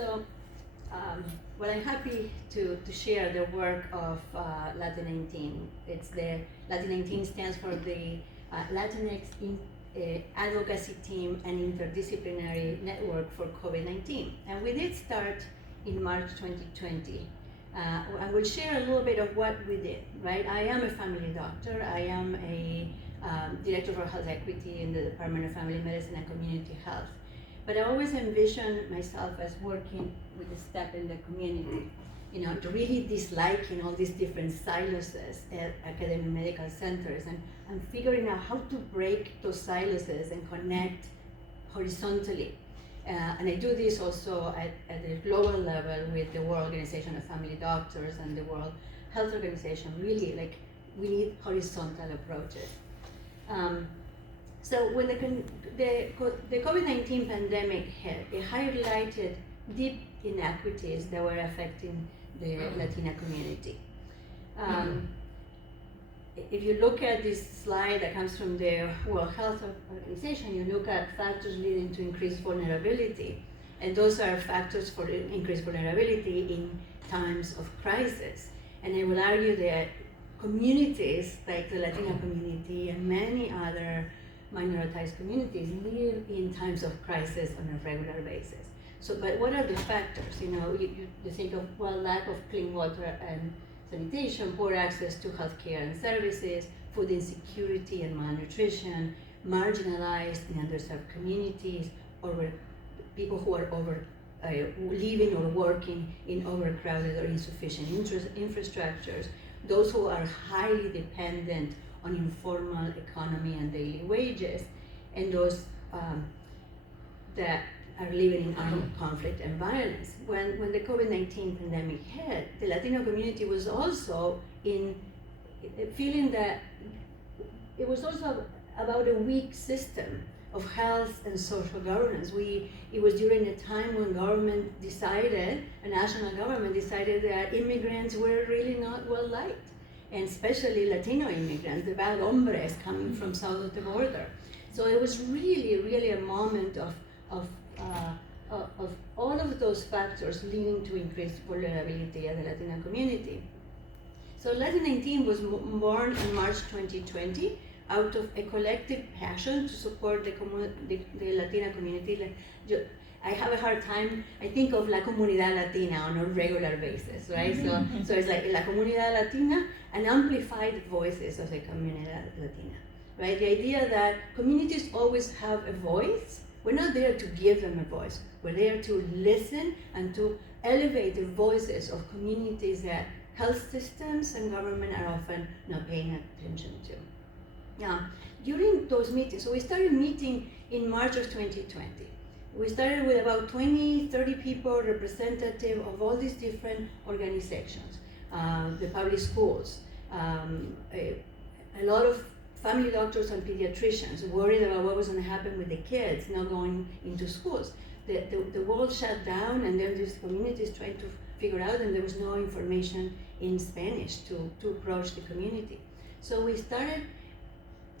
So, well, I'm happy to share the work of Latin 19. It's the Latin 19 stands for the Latinx Advocacy Team and Interdisciplinary Network for COVID-19. And we did start in March 2020. I will share a little bit of what we did, right? I am a family doctor. I am a Director for Health Equity in the Department of Family Medicine and Community Health. But I always envisioned myself as working with a step in the community, you know, really disliking all these different silos at academic medical centers and figuring out how to break those silos and connect horizontally. And I do this also at the global level with the World Organization of Family Doctors and the World Health Organization. Really, like, we need horizontal approaches. So when the COVID-19 pandemic hit, it highlighted deep inequities that were affecting the Latina community. If you look at this slide that comes from the World Health Organization, you look at factors leading to increased vulnerability. And those are factors for increased vulnerability in times of crisis. And I will argue that communities like the Latina community and many other minoritized communities live in times of crisis on a regular basis. So, but what are the factors? You know, you think of, well, lack of clean water and sanitation, poor access to healthcare and services, food insecurity and malnutrition, marginalized and underserved communities, or people who are living or working in overcrowded or insufficient infrastructures, those who are highly dependent on informal economy and daily wages, and those that are living in armed conflict and violence. When the COVID-19 pandemic hit, the Latino community was also in feeling that it was also about a weak system of health and social governance. It was during a time when government decided, a national government decided that immigrants were really not well liked, and especially Latino immigrants, the bad hombres coming from south of the border. So it was really a moment of all of those factors leading to increased vulnerability at the Latina community. So Latin 19 was born in March 2020 out of a collective passion to support the Latina community. I have a hard time, I think of La Comunidad Latina on a regular basis, right? So it's like La Comunidad Latina and amplified voices of the Comunidad Latina, right? The idea that communities always have a voice. We're not there to give them a voice. We're there to listen and to elevate the voices of communities that health systems and government are often not paying attention to. Now, during those meetings, so we started meeting in March of 2020. We started with about 20, 30 people, representative of all these different organizations, the public schools, a lot of family doctors and pediatricians worried about what was going to happen with the kids not going into schools. The world shut down, and then these communities trying to figure out, and there was no information in Spanish to approach the community. So we started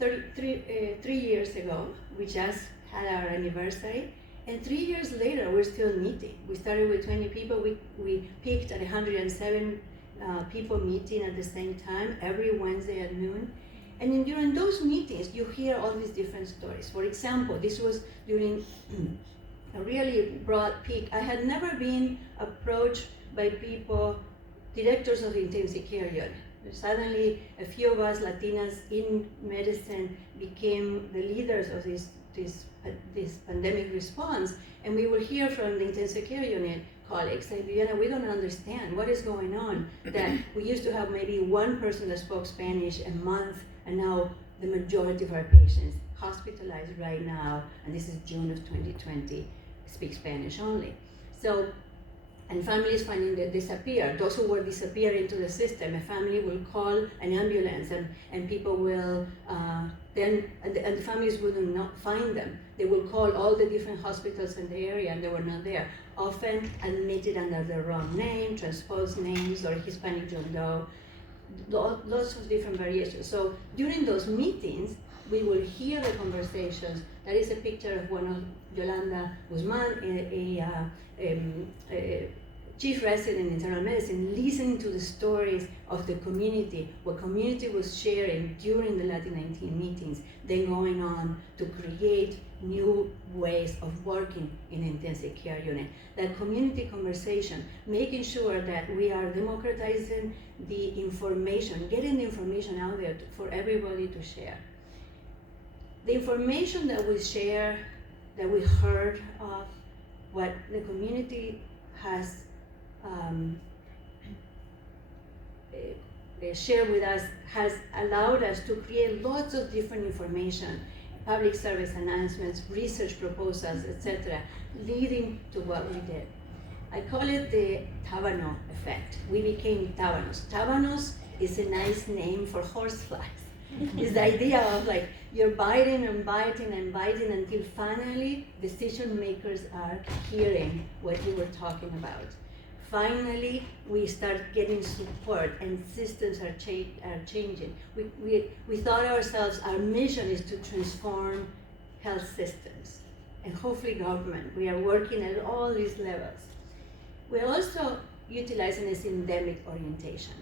3 years ago. We just had our anniversary, and 3 years later we're still meeting. We started with 20 people. We peaked at 107 people meeting at the same time every Wednesday at noon. And during those meetings, you hear all these different stories. For example, this was during a really broad peak. I had never been approached by people, directors of the intensive care unit. Suddenly, a few of us Latinas in medicine became the leaders of this pandemic response, and we will hear from the intensive care unit colleagues say, Viviana, we don't understand what is going on, that we used to have maybe one person that spoke Spanish a month, and now the majority of our patients hospitalized right now, and this is June of 2020, speak Spanish only. So, and families finding that disappear. Those who were disappearing to the system, a family will call an ambulance, and people will, and the families will not find them. They will call all the different hospitals in the area, and they were not there. Often admitted under the wrong name, transposed names, or Hispanic John Doe, lots of different variations. So during those meetings, we will hear the conversations That is a picture of one of Yolanda Guzman, a chief resident in internal medicine, listening to the stories of the community, what community was sharing during the Latin 19 meetings, then going on to create new ways of working in intensive care unit. That community conversation, making sure that we are democratizing the information, getting the information out there for everybody to share. The information that we share, that we heard of, what the community has shared with us, has allowed us to create lots of different information, public service announcements, research proposals, etc., leading to what we did. I call it the Tábano effect. We became tábanos. Tábanos is a nice name for horseflies. It's the idea of like, you're biting and biting and biting until finally decision makers are hearing what you were talking about. Finally, we start getting support and systems are changing. We thought ourselves, our mission is to transform health systems and hopefully government. We are working at all these levels. We're also utilizing a endemic orientation.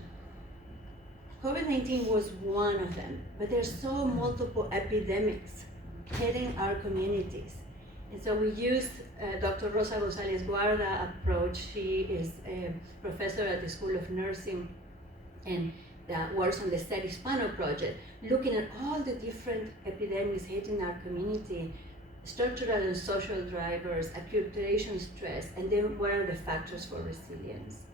COVID-19 was one of them, but there's so multiple epidemics hitting our communities. And so we used Dr. Rosa Gonzalez Guarda approach. She is a professor at the School of Nursing and works on the Ser Hispano project, looking at all the different epidemics hitting our community, structural and social drivers, acculturation stress, and then what are the factors for resilience.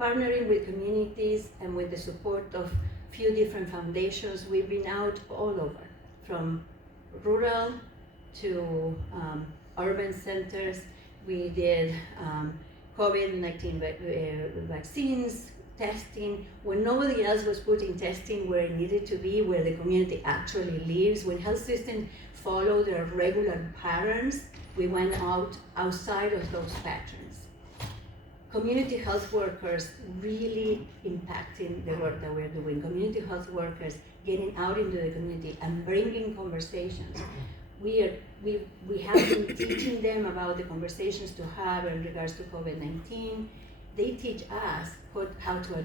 Partnering with communities and with the support of few different foundations, we've been out all over, from rural to urban centers. We did COVID-19 vaccines, testing, when nobody else was putting testing where it needed to be, where the community actually lives. When health systems follow their regular patterns, we went outside of those patterns. Community health workers really impacting the work that we're doing. Community health workers getting out into the community and bringing conversations. We have been teaching them about the conversations to have in regards to COVID-19. They teach us how to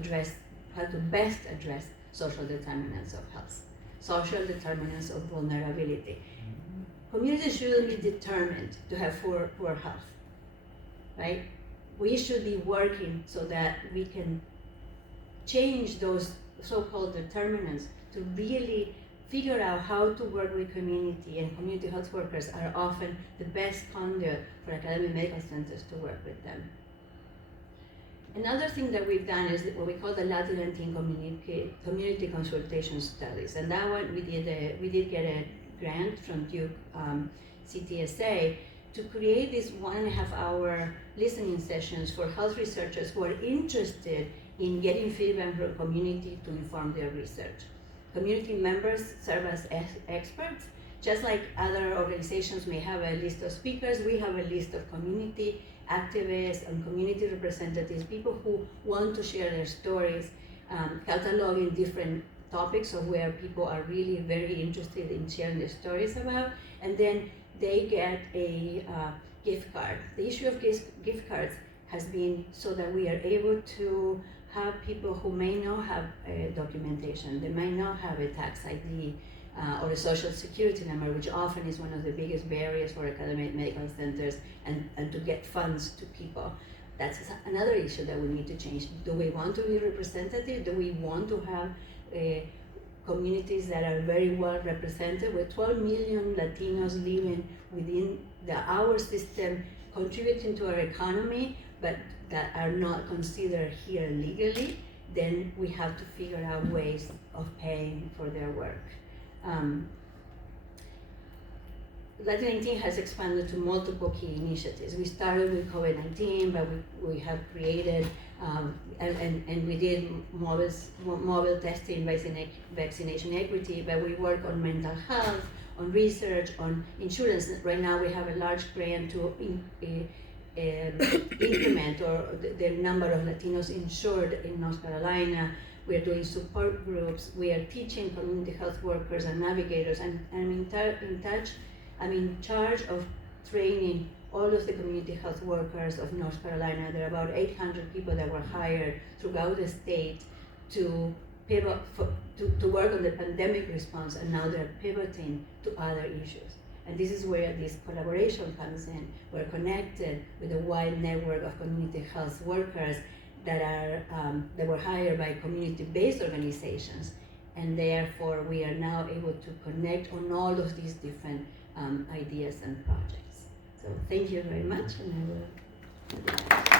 best address social determinants of health, social determinants of vulnerability. Communities shouldn't be determined to have poor health, right? We should be working so that we can change those so-called determinants to really figure out how to work with community, and community health workers are often the best conduit for academic medical centers to work with them. Another thing that we've done is what we call the Latin 19 community consultation studies, and that one we did get a grant from Duke CTSA to create these 1.5 hour listening sessions for health researchers who are interested in getting feedback from community to inform their research. Community members serve as experts. Just like other organizations may have a list of speakers, we have a list of community activists and community representatives, people who want to share their stories, cataloging different topics of where people are really very interested in sharing their stories about, and then they get a gift card. The issue of gift cards has been so that we are able to have people who may not have documentation, they may not have a tax ID or a social security number, which often is one of the biggest barriers for academic medical centers and to get funds to people. That's another issue that we need to change. Do we want to be representative? Do we want to have communities that are very well represented? With 12 million Latinos living within our system, contributing to our economy, but that are not considered here legally, then we have to figure out ways of paying for their work. Latin 19 has expanded to multiple key initiatives. We started with COVID-19, but we have created and we did mobile testing, vaccination equity, but we work on mental health, on research, on insurance. Right now we have a large grant to increment or the number of Latinos insured in North Carolina. we are doing support groups, we are teaching community health workers and navigators, and I'm in charge of training all of the community health workers of North Carolina. There are about 800 people that were hired throughout the state to pivot to work on the pandemic response, and now they're pivoting to other issues. And this is where this collaboration comes in. We're connected with a wide network of community health workers that were hired by community-based organizations, and therefore we are now able to connect on all of these different ideas and projects. So thank you very much, and I will.